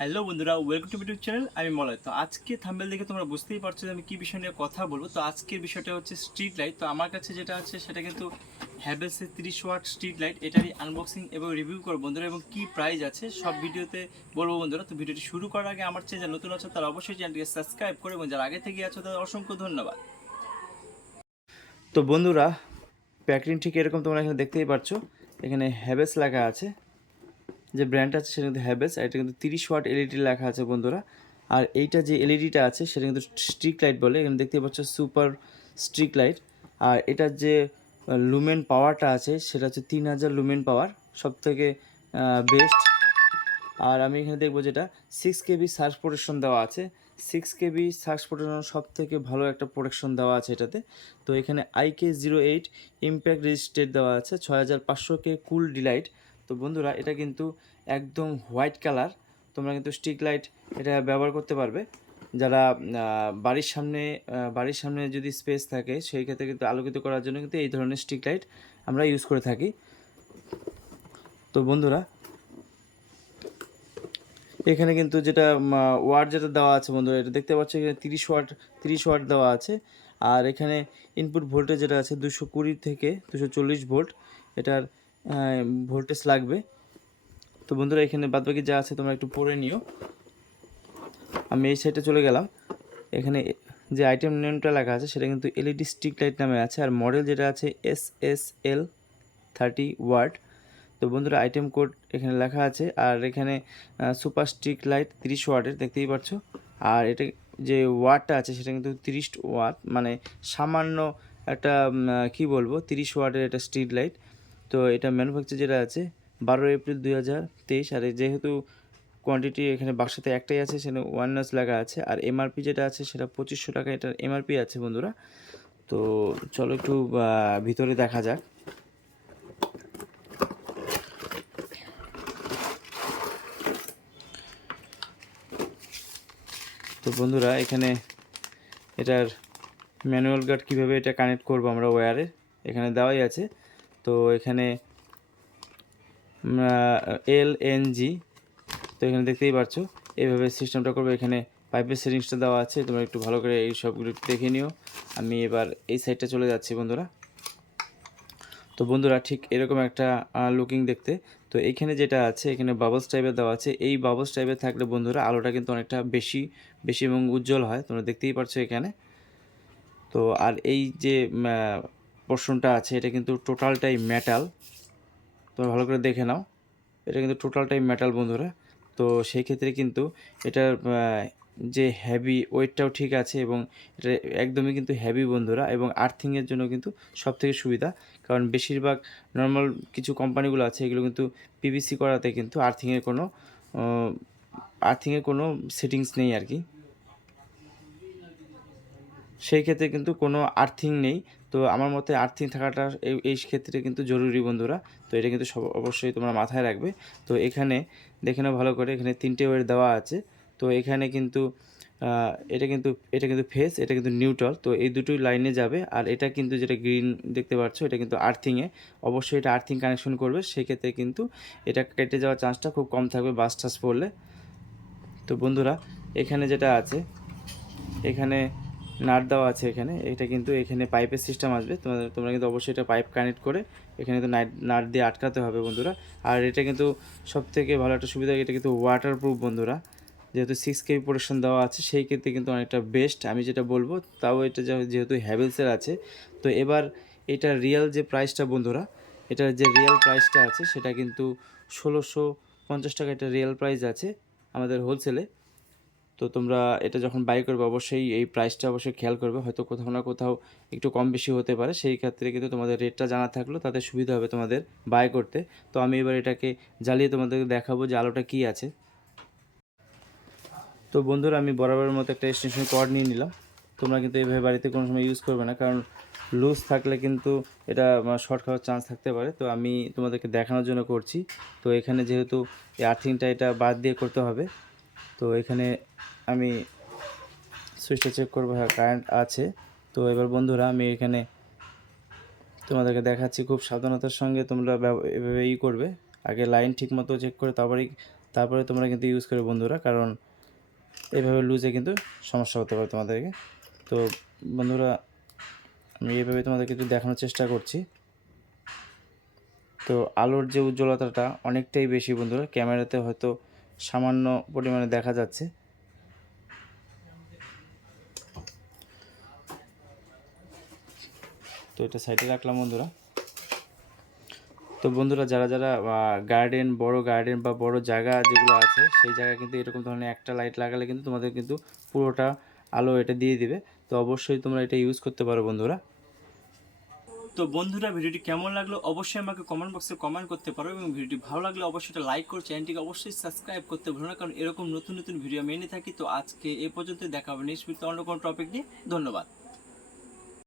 Hello বন্ধুরা, welcome to YouTube channel. আমি মলয়। তো আজকে থাম্বনেল দেখে তোমরা বুঝতেই পারছো যে আমি কী বিষয় নিয়ে কথা বলবো। তো আজকের বিষয়টা হচ্ছে স্ট্রিট লাইট। তো আমার কাছে যেটা আছে সেটা কিন্তু হ্যাভেলসের 30 ওয়াট স্ট্রিট লাইট। এটারই আনবক্সিং এবং রিভিউ করবো বন্ধুরা, এবং কী প্রাইস আছে সব ভিডিওতে বলবো বন্ধুরা। তো ভিডিওটি শুরু করার আগে আমার চ্যানেল নতুন আছে তারা অবশ্যই চ্যানেলটিকে সাবস্ক্রাইব করে, এবং যারা আগে থেকে আছো তাদের অসংখ্য ধন্যবাদ। তো বন্ধুরা, প্যাকেজিং ঠিক এরকম তোমরা এখানে দেখতেই পাচ্ছ। এখানে হ্যাভেলস লেখা আছে, যে ব্র্যান্ড আছে সেটা কিন্তু হ্যাভেলস, আর এটা কিন্তু 30 ওয়াট এলইডি লেখা আছে বন্ধুরা। আর এইটা যে এলইডিটা আছে সেটা কিন্তু স্ট্রিক লাইট বলে, এখানে দেখতে পাচ্ছ সুপার স্ট্রিক লাইট। আর এটার যে লুমেন পাওয়ারটা আছে সেটা হচ্ছে 3000 লুমেন পাওয়ার, সব থেকে বেস্ট। আর আমি এখানে দেখবো যেটা 6 KB সার্চ প্রোটেকশন দেওয়া আছে। 6 KB সার্চ প্রোটেকশন সব থেকে ভালো একটা প্রোটেকশন দেওয়া আছে এটাতে। তো এখানে IK08 ইম্প্যাক্ট রেজিস্টেড দেওয়া আছে, 6500K কুল ডিলাইট। তো বন্ধুরা, এটা কিন্তু একদম হোয়াইট কালার। তোমরা কিন্তু স্ট্রিক লাইট এটা ব্যবহার করতে পারবে যারা বাড়ির সামনে যদি স্পেস থাকে সেই ক্ষেত্রে কিন্তু আলোকিত করার জন্য কিন্তু এই ধরনের স্ট্রিক লাইট আমরা ইউজ করে থাকি। তো বন্ধুরা, এখানে কিন্তু যেটা ওয়াট যেটা দেওয়া আছে বন্ধুরা, এটা দেখতে পাচ্ছ এখানে 30 ওয়াট দেওয়া আছে। আর এখানে ইনপুট ভোল্টেজ যেটা আছে 220 থেকে 240 ভোল্ট এটার ভোল্টেজ লাগবে। তো বন্ধুরা, এখানে বাদবাকি যা আছে তোমরা একটু পড়ে নিও। আমি এই সাইডে চলে গেলাম। এখানে যে আইটেম নেমটা লেখা আছে সেটা কিন্তু এলইডি স্ট্রিক লাইট নামে আছে, আর মডেল যেটা আছে SSL30 ওয়াট। তো বন্ধুরা, আইটেম কোড এখানে লেখা আছে। আর এখানে সুপার স্ট্রিক লাইট 30 ওয়াটের দেখতেই পাচ্ছ। আর এটা যে ওয়াটটা আছে সেটা কিন্তু 30 ওয়াট, মানে সামান্য একটা কী বলবো, 30 ওয়াটের এটা স্ট্রিট লাইট। তো এটা ম্যানুফ্যাকচার যেটা আছে 12 এপ্রিল 2023। আর যেহেতু কোয়ান্টিটি এখানে বাক্সতে একটাই আছে, সেখানে ওয়াননেস লেখা আছে। আর এমআরপি যেটা আছে সেটা 2500 টাকা এটার এমআরপি আছে বন্ধুরা। তো চলো একটু ভিতরে দেখা যাক। তো বন্ধুরা, এখানে এটার ম্যানুয়াল গার্ড কীভাবে এটা কানেক্ট করবো আমরা ওয়্যারে এখানে দেওয়াই আছে। তো এখানে LNG, তো এখানে দেখতেই পাচ্ছ এইভাবে সিস্টেমটা করবে। এখানে পাইপের সেটিংসটা দেওয়া আছে, তোমরা একটু ভালো করে এই সবগুলো দেখে নিও। আমি এবার এই সাইডটা চলে যাচ্ছি বন্ধুরা। তো বন্ধুরা, ঠিক এরকম একটা লুকিং দেখতে। তো এইখানে যেটা আছে এখানে বাবলস টাইপের দেওয়া আছে। এই বাবলস টাইপের থাকলে বন্ধুরা আলোটা কিন্তু অনেকটা বেশি বেশি এবং উজ্জ্বল হয়, তোমরা দেখতেই পাচ্ছ এখানে। তো আর এই যে পোর্শনটা আছে এটা কিন্তু টোটালটাই মেটাল, তোমরা ভালো করে দেখে নাও। এটা কিন্তু টোটালটাই মেটাল বন্ধুরা। তো সেই ক্ষেত্রে কিন্তু এটার যে হেভি ওয়েটটাও ঠিক আছে, এবং এটা একদমই কিন্তু হেভি বন্ধুরা, এবং আর্থিংয়ের জন্য কিন্তু সবথেকে সুবিধা। কারণ বেশিরভাগ নর্মাল কিছু কোম্পানিগুলো আছে এগুলো কিন্তু পিভিসি করাতে কিন্তু আর্থিংয়ের কোনো সেটিংস নেই আর কি। সেই ক্ষেত্রে কিন্তু কোনো আর্থিং নেই। তো আমার মতে আর্থিং থাকাটা এই ক্ষেত্রে কিন্তু জরুরি বন্ধুরা। তো এটা কিন্তু অবশ্যই তোমরা মাথায় রাখবে। তো এখানে দেখে নাও ভালো করে, এখানে 3টে ওয়েট দেওয়া আছে। তো এখানে কিন্তু এটা কিন্তু ফেস, এটা কিন্তু নিউট্রাল। তো এই দুটোই লাইনে যাবে। আর এটা কিন্তু যেটা গ্রিন দেখতে পাচ্ছ এটা কিন্তু আর্থিংয়ে, অবশ্যই এটা আর্থিং কানেকশন করবে। সেক্ষেত্রে কিন্তু এটা কেটে যাওয়ার চান্সটা খুব কম থাকবে বাস টাস পড়লে। তো বন্ধুরা, এখানে যেটা আছে এখানে নাট দেওয়া আছে। এখানে এটা কিন্তু এখানে পাইপের সিস্টেম আসবে, তোমরা কিন্তু অবশ্যই এটা পাইপ কানেক্ট করে এখানে তো নাট দিয়ে আটকাতে হবে বন্ধুরা। আর এটা কিন্তু সবথেকে ভালো একটা সুবিধা, এটা কিন্তু ওয়াটারপ্রুফ বন্ধুরা। যেহেতু 6 KB প্রোটেকশন দেওয়া আছে সেই ক্ষেত্রে কিন্তু অনেকটা বেস্ট আমি যেটা বলবো। তাও এটা যেহেতু হ্যাভেলসের আছে। তো এবার এটার রিয়েল যে প্রাইসটা বন্ধুরা, এটার যে রিয়েল প্রাইসটা আছে সেটা কিন্তু 1650 টাকা এটা রিয়েল প্রাইস আছে আমাদের হোলসেলে। তো তোমরা এটা যখন বাই করবে অবশ্যই এই প্রাইসটা অবশ্যই খেয়াল করবে, হয়তো কোথাও না কোথাও একটু কম বেশি হতে পারে। সেই ক্ষেত্রে কিন্তু তোমাদের রেটটা জানা থাকলো তাতে সুবিধা হবে তোমাদের বাই করতে। তো আমি এবার এটাকে জ্বালিয়ে তোমাদেরকে দেখাবো যে আলোটা কী আছে। তো বন্ধুরা, আমি বরাবরের মতো একটা এক্সটেনশন কর্ড নিয়ে নিলাম। তোমরা কিন্তু এইভাবে বাড়িতে কোনো সময় ইউজ করবে না, কারণ লুজ থাকলে কিন্তু এটা শর্ট খাওয়ার চান্স থাকতে পারে। তো আমি তোমাদেরকে দেখানোর জন্য করছি। তো এখানে যেহেতু এই আর্থিংটা এটা বাদ দিয়ে করতে হবে, তো এখানে আমি সুইচটা চেক করবো, হ্যাঁ কারেন্ট আছে। তো এবার বন্ধুরা, আমি এখানে তোমাদেরকে দেখাচ্ছি, খুব সাবধানতার সঙ্গে তোমরা এভাবে করবে। আগে লাইন ঠিক মতো চেক করে তারপরে তোমরা কিন্তু ইউজ করবে বন্ধুরা, কারণ এইভাবে লুজে কিন্তু সমস্যা হতে পারে তোমাদেরকে। তো বন্ধুরা আমি এইভাবে তোমাদেরকে একটু দেখানোর চেষ্টা করছি। তো আলোর যে উজ্জ্বলতাটা অনেকটাই বেশি বন্ধুরা, ক্যামেরাতে হয়তো সামান্য পরিমাণে দেখা যাচ্ছে। তো এটা সাইডে রাখলাম বন্ধুরা। তো বন্ধুরা যারা যারা গার্ডেন, বড় গার্ডেন বা বড় জায়গা যেগুলো আছে সেই জায়গায় কিন্তু এরকম ধরনের একটা লাইট লাগালে কিন্তু তোমাদের কিন্তু পুরোটা আলো এটা দিয়ে দিবে। তো অবশ্যই তোমরা এটা ইউজ করতে পারো বন্ধুরা। তো বন্ধুরা ভিডিওটি কেমন লাগলো অবশ্যই আমাকে কমেন্ট বক্সে কমেন্ট করতে পারো, এবং ভিডিওটি ভালো লাগলে অবশ্যই এটা লাইক করো, চ্যানেলটিকে অবশ্যই সাবস্ক্রাইব করতে ভুলো না, কারণ এরকম নতুন নতুন ভিডিও আমি এনে থাকি। তো আজকে এ পর্যন্ত, দেখা হবে নেক্সট ভিডিওতে অন্য কোনো টপিক নিয়ে। ধন্যবাদ।